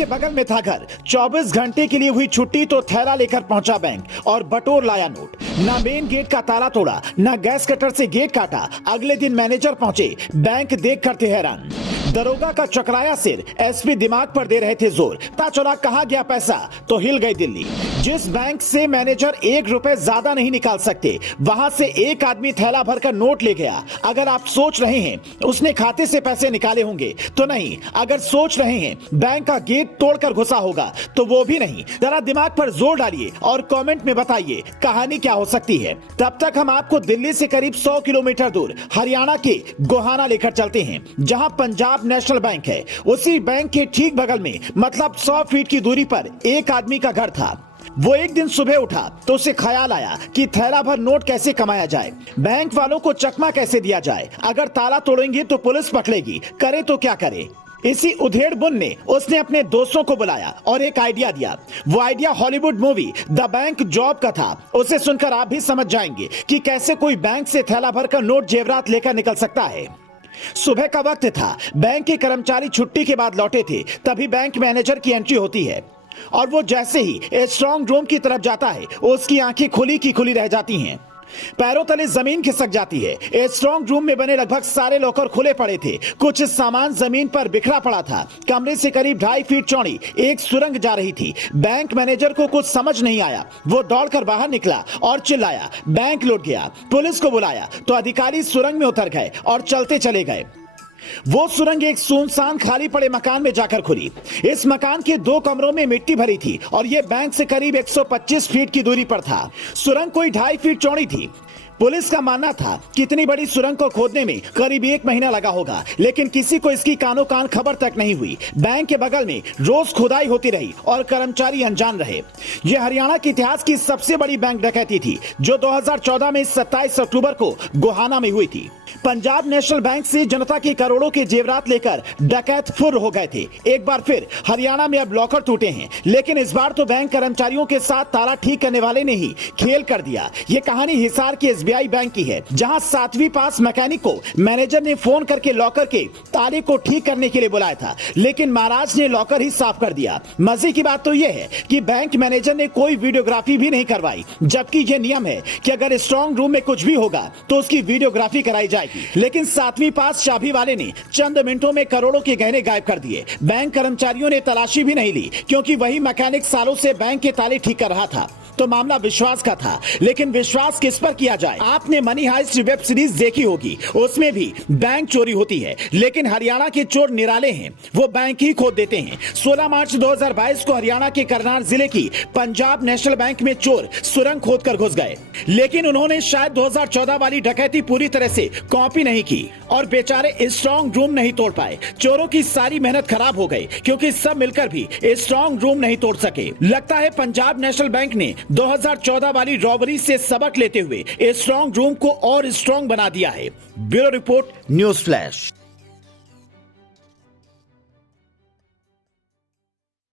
के बगल में था घर। 24 घंटे के लिए हुई छुट्टी तो थैला लेकर पहुंचा बैंक और बटोर लाया नोट। ना मेन गेट का ताला तोड़ा, ना गैस कटर से गेट काटा। अगले दिन मैनेजर पहुंचे, बैंक देख कर थे हैरान। दरोगा का चकराया सिर, एसपी दिमाग पर दे रहे थे जोर। पता चला कहां गया पैसा तो हिल गई दिल्ली। जिस बैंक से मैनेजर 1 रुपए ज्यादा नहीं निकाल सकते, वहां से एक आदमी थैला भरकर नोट ले गया। अगर आप सोच रहे हैं उसने खाते से पैसे निकाले होंगे तो नहीं। अगर सोच रहे हैं बैंक का गेट तोड़कर घुसा होगा तो वो भी नहीं। जरा दिमाग पर जोर डालिए और कमेंट में बताइए कहानी क्या हो सकती है। तब तक हम आपको दिल्ली से करीब 100 किलोमीटर दूर हरियाणा के गोहाना लेकर चलते हैं, जहां पंजाब नेशनल बैंक है। उसी बैंक के ठीक बगल में मतलब 100 फीट की दूरी पर एक आदमी का घर था। वो एक दिन सुबह उठा तो उसे ख्याल आया कि थैला भर नोट कैसे कमाया जाए, बैंक वालों को चकमा कैसे दिया जाए। अगर ताला तोड़ेंगे तो पुलिस पकड़ेगी, करे तो क्या करे। इसी उधेड़ बुन में उसने अपने दोस्तों को बुलाया और एक आइडिया दिया। वो idea Hollywood movie the bank job का था। उसे सुनकर आप भी समझ जाएंगे कि कैसे कोई बैंक से थैला भरकर नोट जेवरात लेकर निकल सकता है। सुबह का वक्त था, बैंक के कर्मचारी छुट्टी के बाद लौटे थे। तभी बैंक मैनेजर की एंट्री होती है और वो जैसे ही स्ट्रांग रूम की तरफ जाता है, उसकी आंखें खुली की खुली रह जाती हैं। पैरों तले जमीन खिसक जाती है। स्ट्रांग रूम में बने लगभग सारे लॉकर खुले पड़े थे। कुछ सामान जमीन पर बिखरा पड़ा था। कमरे से करीब 2.5 फीट चौड़ी एक सुरंग जा रही थी। बैंक मैनेजर को कुछ समझ नहीं आया। वो दौड़कर बाहर निकला और चिल्लाया, बैंक लुट गया। पुलिस को बुलाया तो अधिकारी सुरंग में उतर गए और चलते चले गए। वो सुरंग एक सुनसान खाली पड़े मकान में जाकर खुली। इस मकान के 2 कमरों में मिट्टी भरी थी और यह बैंक से करीब 125 फीट की दूरी पर था। सुरंग कोई 2.5 फीट चौड़ी थी। पुलिस का मानना था कि इतनी बड़ी सुरंग को खोदने में करीब 1 महीना लगा होगा, लेकिन किसी को इसकी कानो कान खबर तक नहीं हुई। बैंक के बगल में रोज खुदाई होती रही और कर्मचारी अनजान रहे। यह हरियाणा के इतिहास की सबसे बड़ी बैंक डकैती थी, जो 2014 में 27 अक्टूबर को गोहाना में हुई थी। पंजाब नेशनल बैंक से जनता के करोड़ों के जेवरात लेकर डकैत फुर्र हो गए थे। एक बार फिर हरियाणा में अब लॉकर टूटे हैं, लेकिन इस बार तो बैंक कर्मचारियों के साथ ताला ठीक करने वाले ने ही खेल कर दिया। ये कहानी हिसार के SBI बैंक की है, जहां 7वीं पास मैकेनिक को मैनेजर ने फोन करके लॉकर के ताले को ठीक करने के लिए बुलाया था, लेकिन महाराज ने लॉकर ही साफ कर दिया। मजे की बात तो यह है कि बैंक मैनेजर ने कोई वीडियोग्राफी भी नहीं करवाई, जबकि यह नियम है कि अगर स्ट्रांग रूम में कुछ भी होगा तो उसकी वीडियोग्राफी कराई जाएगी। लेकिन 7वीं पास चाबी वाले ने चंद मिनटों में करोड़ों के गहने गायब कर दिए। बैंक कर्मचारियों ने तलाशी भी नहीं ली, क्योंकि वही मैकेनिक सालों से बैंक के ताले ठीक कर रहा था। तो मामला विश्वास का था, लेकिन विश्वास किस पर किया जाए। आपने मनी हाइस्ट वेब सीरीज देखी होगी, उसमें भी बैंक चोरी होती है, लेकिन हरियाणा के चोर निराले हैं, वो बैंक ही खोद देते हैं। 16 मार्च 2022 को हरियाणा के करनाल जिले की पंजाब नेशनल बैंक में चोर सुरंग खोदकर घुस गए, लेकिन उन्होंने शायद 2014 वाली डकैती पूरी तरह से कॉपी नहीं की और बेचारे स्ट्रांग रूम नहीं तोड़ पाए। चोरों की सारी मेहनत खराब हो गई, क्योंकि सब मिलकर भी स्ट्रांग रूम नहीं तोड़ सके। लगता है पंजाब नेशनल बैंक ने 2014 वाली रॉबरी से सबक लेते हुए स्ट्रांग रूम को और स्ट्रांग बना दिया है। Bureau report, news flash.